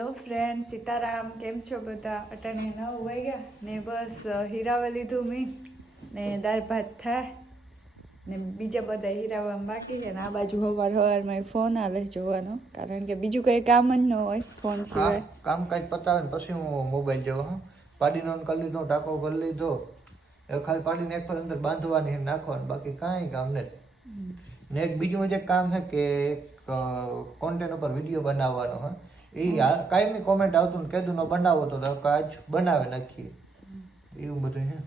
Hello friend, Sitaram. કેમ છો બધા? અટાણે 9 વાગ્યા ને બસ હીરાવા લીધું મેં ને દાળ ભાત થાય ને બીજા બધા હીરાવામાં બાકી છે ને આ બાજુ સવારમાં ફોન આવે જોવાનો, કારણ કે બીજું કંઈ કામ જ ન હોય ફોન સિવાય. કામ કાજ પતાવે ને પછી હું મોબાઈલ જોઉં. પાડીનો ઓન કરી લીધો, ટાંકો ભરી લીધો, એ ખાલી પાડીને એક ફર અંદર બાંધવાની નાખવાનું, બાકી કાંઈ કામ નથી. ને એક બીજું જે કામ છે કે એક કોન્ટેન્ટ ઉપર વિડીયો બનાવવાનો હોય, એ કાયમી કોમેન્ટ આવતું ને કીધું ન બનાવો તો આજ બનાવે નાખીએ, એવું બધું છે.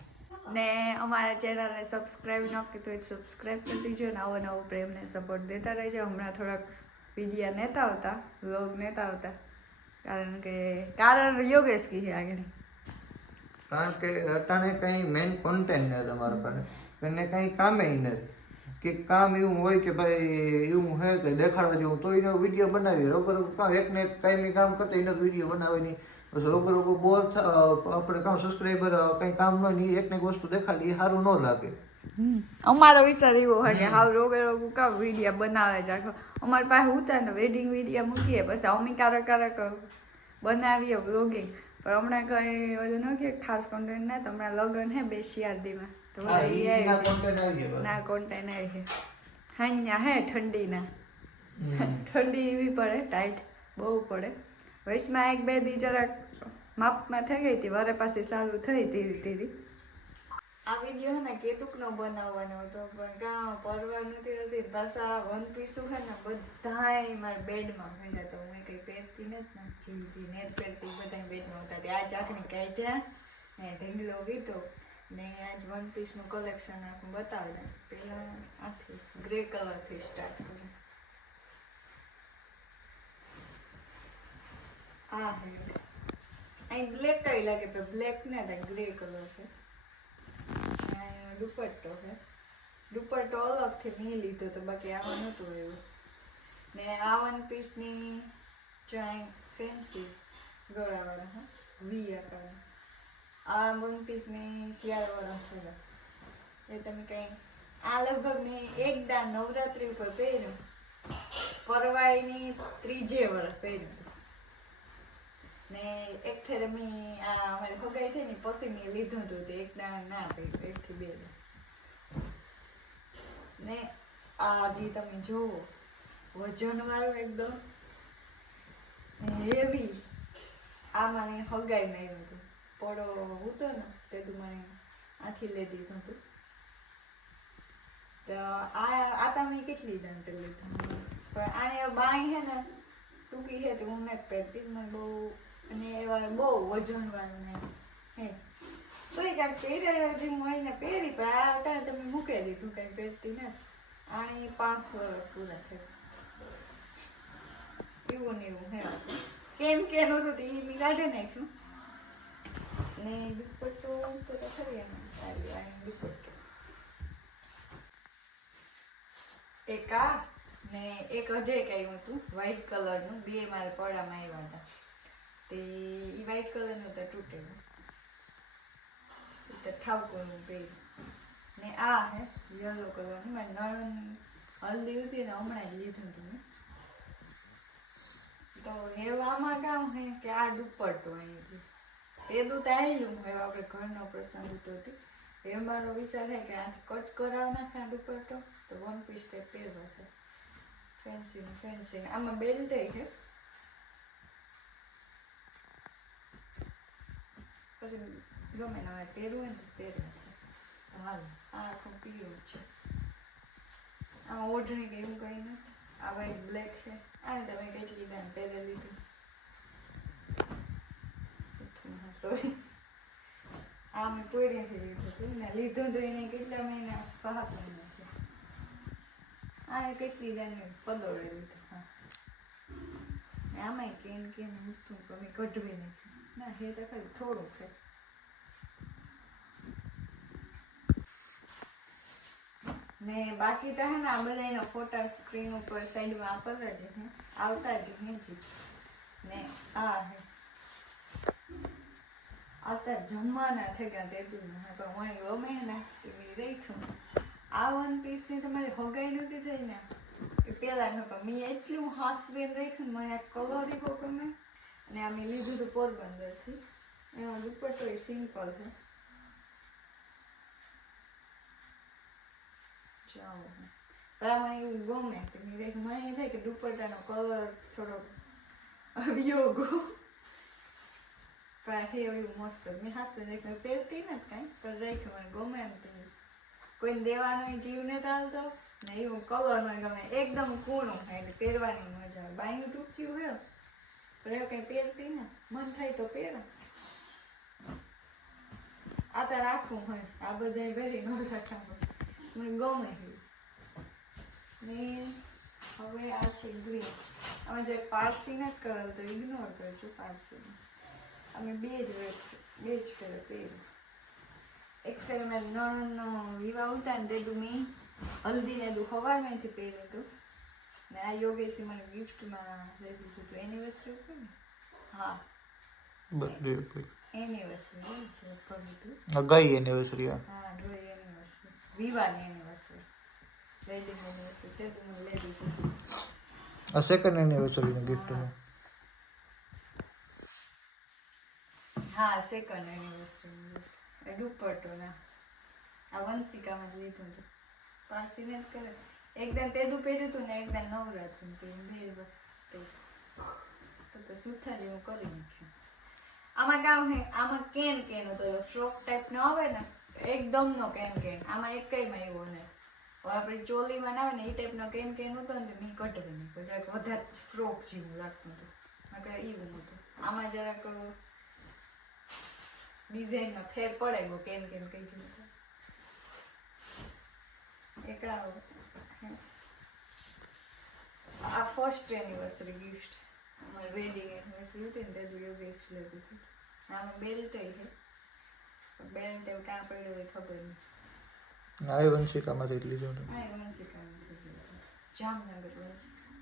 ને અમારા ચેનલને સબસ્ક્રાઈબ ન કરી તો સબસ્ક્રાઈબ કરી દીજો ને આવો નવો પ્રેમને સપોર્ટ દેતા રહેજો. હમણાં થોડાક વિડીયા નહોતા આવતા, વ્લોગ નહોતા આવતા, કારણ યોગેશ કી છે આગળ, કારણ કે અટાણે કઈ મેઇન કોન્ટેન્ટ નથી તમારા પાસે, એને કઈ કામે નથી કે કામ એવું હોય કે ભાઈ એવું હે કે દેખાડવા જેવું તો એનો વિડીયો બનાવીએ. રોગો કામ એકને એક કાંઈ કામ કરતા એનો વિડીયો બનાવીને પછી રોગો બોર આપણે કામ સબસ્ક્રાઈબર કંઈ કામ ન હોય એકને એક વસ્તુ દેખાડી એ સારું ન લાગે. અમારો વિચાર એવો હોય કે હાવ રોગે કામ વિડીયા બનાવે છે. આખો અમારી પાસે ઉતા ને વેડિંગ વિડીયા મૂકીએ, પછી અમે કારક બનાવીએ વ્લોગિંગ, પણ હમણાં કઈ ઓલું ન કે ખાસ કોન્ટેન્ટ ના, તો હમણાં લગ્ન હે 2 શિયાળીમાં તો ના કોન્ટેન્ટ આવી છે. હા હે ઠંડીના ઠંડી એવી પડે, ટાઈટ બહુ પડે. વચમાં 1-2 દી જરાક માપમાં થઈ ગઈ હતી, વારે પાછી સારું થઈ ધીરે ધીરે. આ વિડીયો ને કેતુકનો બનાવવાનો હતો પણ કાં પરવાનું નથી. પાછા વન પીસું છે ને બધાય મારા બેડમાં પડ્યા, તો હું કંઈ પહેરતી નથી ને જી નેટ પહેરતી બધા બેડમાં હતા. આ ચાકની કાઢ્યા ને ઢીંગલો વીધો ને આજ વન પીસનું કલેક્શન આખું બતાવ્યું. પહેલાં આથી ગ્રે કલરથી સ્ટાર્ટ કર્યું. આ હે અહીં બ્લેક કઈ લાગે પણ બ્લેક ના થાય, ગ્રે કલર છે. દુપટ્ટો છે, દુપટ્ટો અલગથી મેં લીધો તો બાકી આમાં નહોતું એવું. ને આ વન પીસની ચાઈ ફેન્સી ગળાવાળા હા વી આકાર, આ વન પીસની શિયાળાવાળા થોડા એ તમે કંઈ આ લગભગ મેં એકદા નવરાત્રી ઉપર પહેર્યું, પરવાઈની 3જે વર્ષ પહેર્યું ને એક ફેરે મેં આ અમારી ભગાઈ થઈ ને પછી મેં લીધું હતું તો એકદા ના પહેર્યું, 1 થી 2 ને આ જે તમે જોવો વજન વાળું એકદમ હેવી, આ મને હગાઈને આવ્યું હતું. પડો હતો ને તે તું મને આથી લઈ દીધું હતું. તો આ તમે કેટલી દંડ લીધું, પણ આને બાઈ છે ને ટૂંકી છે તો હું નથી પહેરતી, મને બહુ અને એવા બહુ વજન વાળું ને હે તો એ કાંઈક પહેર્યા જે હું આવીને પહેરી, પણ આ અટાણે તમે મૂકી દીધું, કાંઈ પહેરતી નથી. આની 5 વર્ષ પૂરા થયા એવું ને એવું હે છે. કેમ હતું એ મેં કાઢી નાખ્યું ને દુપટ્ટો તો ખરી એમ દુપટ્ટો એક આ ને એક અજય કહ્યું હતું વ્હાઈટ કલરનું, 2 મારા પડામાં આવ્યા હતા તે એ વ્હાઈટ કલરનું તો તૂટેલું તો ઠાવકોનું પહેર્યું. ને આ હે યલો કલરનું, મારી નણંદ હલ્દી હતી ને હમણાં જ લીધું હતું મેં. તો એવામાં કામ હે કે આ દુપટ્ટો અહીંથી તે દૂધ આવેલું હવે આપણે ઘરનો પ્રસંગ હતો એ મારો વિચાર છે કે આથી કટ કરાવ નાખે આ દુપટ્ટો તો વન પીસ ટાઈપ પહેરવા છે. ફેન્સી આમાં બેલ્ટ છે, પછી ગમે ને હવે પહેરવું હોય ને તો પહેરવા હાલ. આ આખું પીળું છે, આમાં ઓઢણી કે એવું કંઈ નથી. આ વ્હાઈટ બ્લેક છે, આને તમે કેટલી દાન પહેરી લીધું. સોરી આ મેં કોઈથી લીધું હતું ને લીધું તો એને કેટલા મહિના 7 મહિના થયા. આને કેટલી દાન મેં પદોડે લીધું. હા આમાંય કેમ મૂકતું મેં કઢવી નાખ્યું ના હે તો ખરી થોડું છે. ને બાકી તો હે ને આ બધા એના ફોટા સ્ક્રીન ઉપર સાઈડમાં આપેલા જ હે, આવતા જ હે જ. ને આ હે આવતા જમવાના થઈ ગયા તેતું પણ મને ગમે ને એવી રાખ્યું. આ વન પીસની તમારી હગાઈ નહોતી થઈ ને એ પહેલાં ન પણ મેં એટલું હાસવેન રાખ્યું ને મને આ કલર એવો ગમે ને આ મેં લીધું હતું પોરબંદરથી. એનો દુપટ્ટો એ સિમ્પલ છે. જાઓ પણ મને એવું ગમે કે મને એ થાય કે દુપટ્ટાનો કલર થોડો વિયોગો પણ હે એવું મસ્ત મેં હાસે મેં પહેરતી ને કાંઈ પણ રાખ્યું મને ગમે એમ તો કોઈને દેવાનો જીવ ને ચાલતો ને એવું કલર મને ગમે એકદમ કૂણું થાય એટલે પહેરવાની મજા આવે બાયું ટૂંક્યું હોય પણ એવું કંઈ પહેરતી ને મન થાય તો પહેરો આ તો રાખવું હોય આ બધા ઘરે ન રાખવા મને ગમે ને હવે આ છે ગ્રીન અમે જે પારસી નથી કરેલ તો ઇગ્નોર કરજો પારસી અમે બે જ ફેરે પહેર્યું એક ફેર મેં નણંદનો વિવાહ ઉતા ને તેનું મેં હલ્દીને દું સવારમાંથી પહેર્યું હતું ને આ યોગેશી મને ગિફ્ટમાં લઈ દીધું હતું એનિવર્સરી ઉપર ને હા બર્થડે ઉપર એનિવર્સરી લગભગ હતું ગઈ એનિવર્સરી હા ગઈ એનિવર્સરી વિવાહની એનિવર્સરી વેડિંગ એનિવર્સરી તે મને લઈ દીધું આ સેકન્ડ એનિવર્સરીની ગિફ્ટમાં હા સેકન્ડ એનિવર્સરી દુપટ્ટો ના આ વંશિકામાં જ લીધું હતું પારસી ને જ કરે એકદમ તેદું પહેર્યું હતું ને એકદમ નવરાત્રી પહેર્યું તો સુથા જેવું કરી નાખ્યું આમાં કામ હે આમાં કેન હતો ફ્રોક ટાઈપ નો આવે ને એકદમ નો કેન આમાં એકમાં એવો ને હવે આપણી ચોલીમાં આવે ને એ ટાઈપનો કેન હતો ને મેં કઢવી નાખ્યો જરાક વધારે ફ્રોક જેવું લાગતું હતું એવું હતું આમાં જરાક ડિઝાઇનમાં ફેર પડે એવો કેન કઈ ગયું એક આ ફર્સ્ટ એનિવર્સરી ગિફ્ટ અમારી વેડિંગ એનિવર્સરી હતી ને તે યોગેશ લીધું હતું આમાં બેલ્ટ છે બેલ્ટ એવું ક્યાં પડ્યું હોય ખબર નહીં આ વંશિકામાંથી જ લીધો હતો જામનગર વંશિકા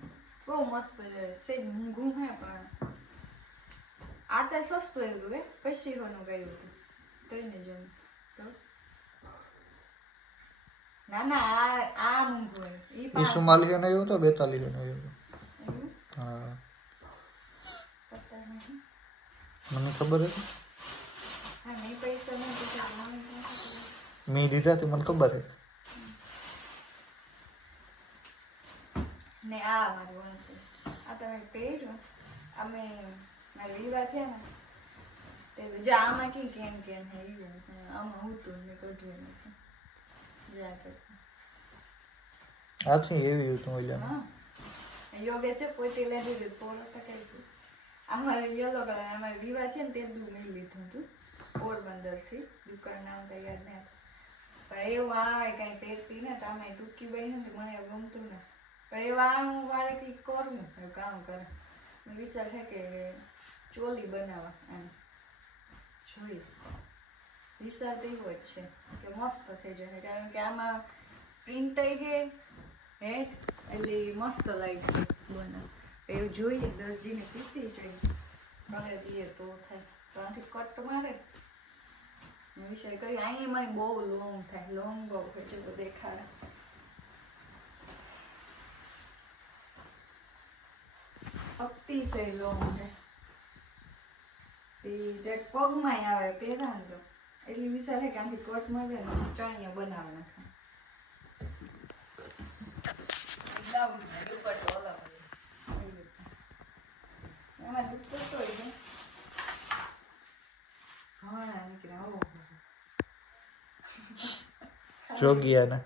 બહુ મસ્ત છે સેજ મોંઘું હે પણ આ તો સસ્તું એવું હે 25 નું ગયું હતું 3 જણ તો ના ના આ મોંઘું હે ઈ 44 નો આવ્યો તો 42 નો આવ્યો હા પતા નહીં મને ખબર હતી હા નહીં પૈસા નહીં તો મેં દીધા તે મને ખબર છે ને આ મારું વનપીસ આ તમે પહેર્યું અમે મારા વિવાહ થયા ને તે જો આમાં કી કેમ હે એવું આમાં હતું ને કઢવું નથી આથી એવી હતું ઓલા હા યોગે છે પોતે લઈ લીધું પોરો પકડી ગયું અમારે યલો કલર અમારે વિવાહ થયા ને તે દૂર લઈ લીધું હતું પોરબંદરથી દુકાન નામ તો યાદ નહીં પણ એવું આવે કાંઈ પહેરતી ને તો આમાં ટૂંકી બની ને મને ગમતું ને પણ એવા હું વાળેથી કરું એવું કામ કરે વિચાર છે કે ચોલી બનાવવા એમ જોઈએ વિચાર તો એવો જ છે કે મસ્ત થઈ જશે કારણ કે આમાં પ્રિન્ટ થઈ ગઈ હેઠ એટલે મસ્ત લાઈટ બનાવ એવું જોઈએ દરજીને પૂછી જોઈએ ભલે દઈએ તો થાય તો આથી કટ મારે વિચાર કરી અહીંયા મને બહુ લોંગ થાય લોંગ બહુ છે તો દેખાડે અતિશય લોંગ છે એ જે પગમાં આવે પહેરા ને તો એટલી વિચાર છે કે આથી કટ મળે ને ચણિયા બનાવી નાખે બ્લાઉઝ ને દુપટ્ટો અલગ એમાં દુપટ્ટો હોય છે ઘણા નીકળ્યા જોગિયાના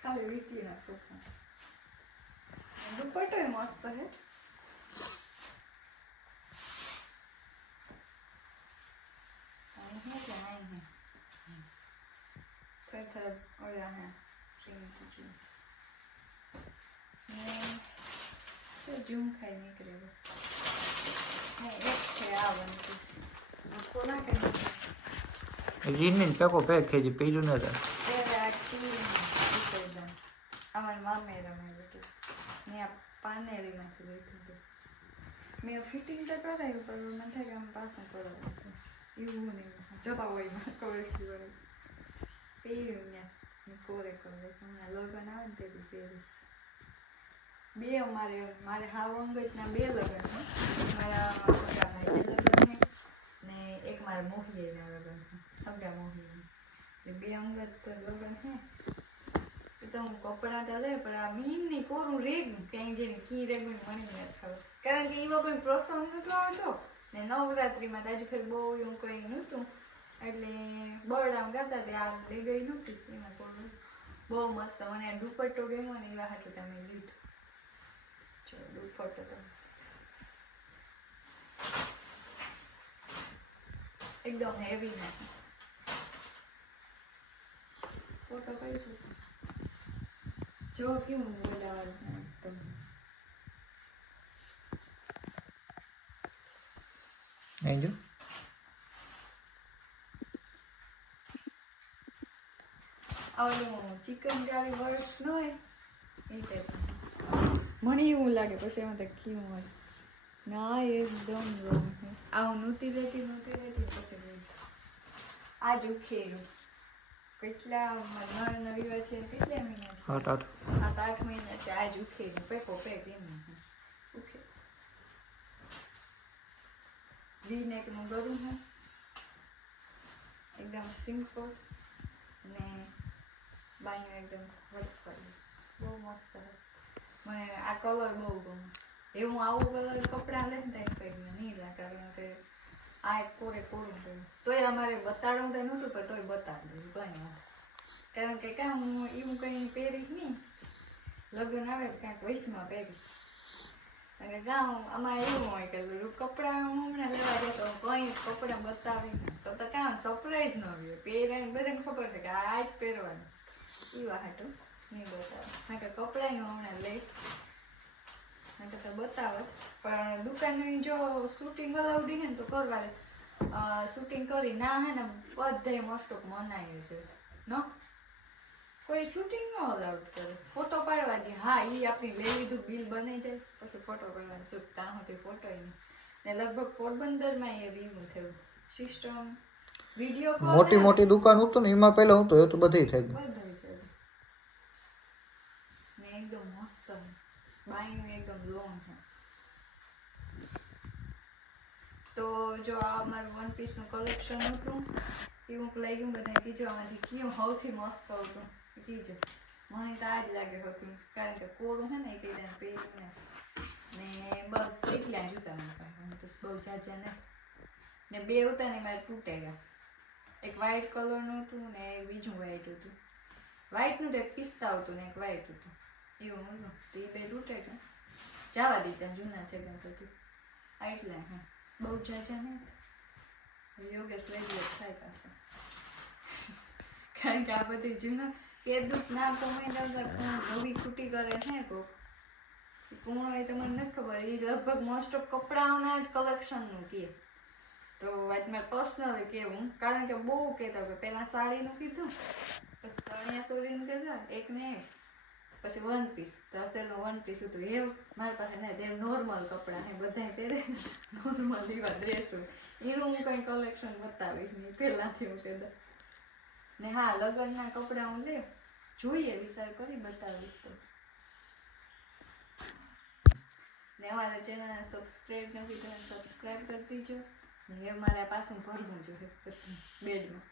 ખાલી વીટી ના ફોટા દુપટ્ટો મસ્ત હે थोड़ा और यहाँ प्रिंट कीजिए तो जूम खाई नहीं करेगा नहीं एक है आवन आपको ना करना જીની પેકો પેક છે જે પીજું ન રહે तेरे एक्टिव नहीं हमारे माँ मेरा मैं बेटे मैं पाने रही ना फिर थी मैं फिटिंग तो कर रही हूँ पर मैं था कि हम पास में कर रहे थे ये वो नहीं जता वही मैं कवर की बारे પહેર્યું ને કોરે કરે હમણાં લગ્ન આવે ને તેથી પહેરીશ બે મારે હાવ અંગતના 2 લગ્ન મારા મોટા ભાઈ એટલે બે અંગત તો લગ્ન હે એ તો હું કપડાં તો લે પણ આ મીન ની કોરું રેગું ક્યાંય જઈને કી રેગું મને નથી ખબર કારણ કે એવો કોઈ પ્રસંગ નહોતો આવતો ને નવરાત્રિમાં તાજુ ફેર બહુ એવું કંઈ નહોતું એટલે બરડામ ગાતા તે આ લઈ ગઈ નહોતી એમાં કોરું બહુ મસ્ત મને આ દુપટ્ટો ગમ્યો ને એવા હાટું તમે લીધું જો દુપટ્ટો તો એકદમ હેવી નથી ફોટો કહીશું જો કેવું બોલાવાનું એકદમ નહીં જો આવડું ચિકન કારી વર્ક ન હોય એ ટાઈપ મને એવું લાગે પછી એમાં તો કેવું હોય ના એકદમ રોંગ આવું નહોતી રહેતી પછી આ જ ઉખેર્યું કેટલા નવી વાત છે કેટલા મહિના 7-8 મહિના છે આ જ ઉખેર્યું પેકો પેક એમ ઉખે વી-નેકનું ગળું છે એકદમ સિમ્પલ ને બાયું એકદમ વર્ક કર્યું બહુ મસ્ત મને આ કલર બહુ ગમે એવું આવું કલર કપડાં લે ને ત્યાં કંઈ નહીં લાગે કારણ કે આ એક કોરે કોરું કર્યું તોય અમારે બતાડવું તો નહોતું પણ તોય બતાવી દઉં કંઈ વાત કારણ કે કાં હું એવું કંઈ પહેરીશ નહીં લગ્ન આવે તો કાંઈક વૈશમાં પહેરી અને ગામ આમાં એવું હોય કે કપડાં હું હમણાં લેવા જાય તો કંઈ કપડાં બતાવી તો કામ સરપ્રાઈઝ ન હોય પહેરાને બધાને ખબર છે કે આ જ પહેરવાનું એવા હાટું નહીં બતાવે કારણ કે કપડાં હું હમણાં લઈ તો બતાવે પણ દુકાનની જો શૂટિંગ અલાઉડી હે ને તો કરવા દે શૂટિંગ કરી ના હે ને બધે મોસ્ટ ઓફ મનાયું છે ન કોઈ શૂટિંગ ન અલાઉડ કરે ફોટો પાડવા દે હા એ આપણી લઈ લીધું બિલ બની જાય પછી ફોટો પાડવાનું ચૂપ ત્યાં સુધી ફોટો નહીં ને લગભગ પોરબંદરમાં એ એવું થયું સિસ્ટમ વિડીયો કોલ મોટી મોટી દુકાન હતું ને એમાં પહેલા હતું એ તો બધી થઈ ગઈ બધું થયું ને એકદમ મસ્ત બાયનું એકદમ લોંગ છે તો જો આ અમારું વન પીસનું કલેક્શન હતું એ હું લઈ ગયું બધા કીધું આમાંથી કયું સૌથી મસ્ત હતું કીધું મને તો આ જ લાગે હતું કારણ કે કોરું છે ને એ કઈ પહેર્યું ને બસ એટલા જ હતા મારા બસ બહુ જાજા ને બે હતા ને મારે તૂટે ગયા એક વ્હાઈટ કલરનું હતું ને બીજું વ્હાઈટ હતું વ્હાઈટનું તો એક પિસ્તા હતું ને એક વ્હાઈટ હતું એવું હતું તો એ બે તૂટે ગયા જવા દીધા જૂના થઈ ગયા હતું આ એટલા હા બહુ જાજા નહીં યોગેશ રેગ્યુલર થાય પાસે કારણ કે આ બધી જૂના કે દુઃખ ના કોમેન્ટ આવતા નવી ખૂટી કરે છે કોક કોણ હોય તો મને નથી ખબર એ લગભગ મોસ્ટ ઓફ કપડાઓના જ કલેક્શનનું કહે તો આજ મારે પર્સનલી કહેવું કારણ કે બહુ કહેતા કે પહેલાં સાડીનું કીધું પછી ચણિયા ચોળીનું કીધું એક ને એક પછી વન પીસ તો અસેલનું વન પીસ હતું એવું મારી પાસે ને તે નોર્મલ કપડાં ને બધા પહેરે નોર્મલ એવા ડ્રેસ હોય એનું હું કંઈ કલેક્શન બતાવીશ નહીં પહેલાંથી હું કહેતા ને હા લગ્નના કપડાં હું લે જોઈએ વિચાર કરી બતાવીશ તો ને અમારા ચેનલને સબસ્ક્રાઈબ નથી તો સબસ્ક્રાઈબ કરી દીજો ને મારે પાછું ભરવું જોઈએ બેડમાં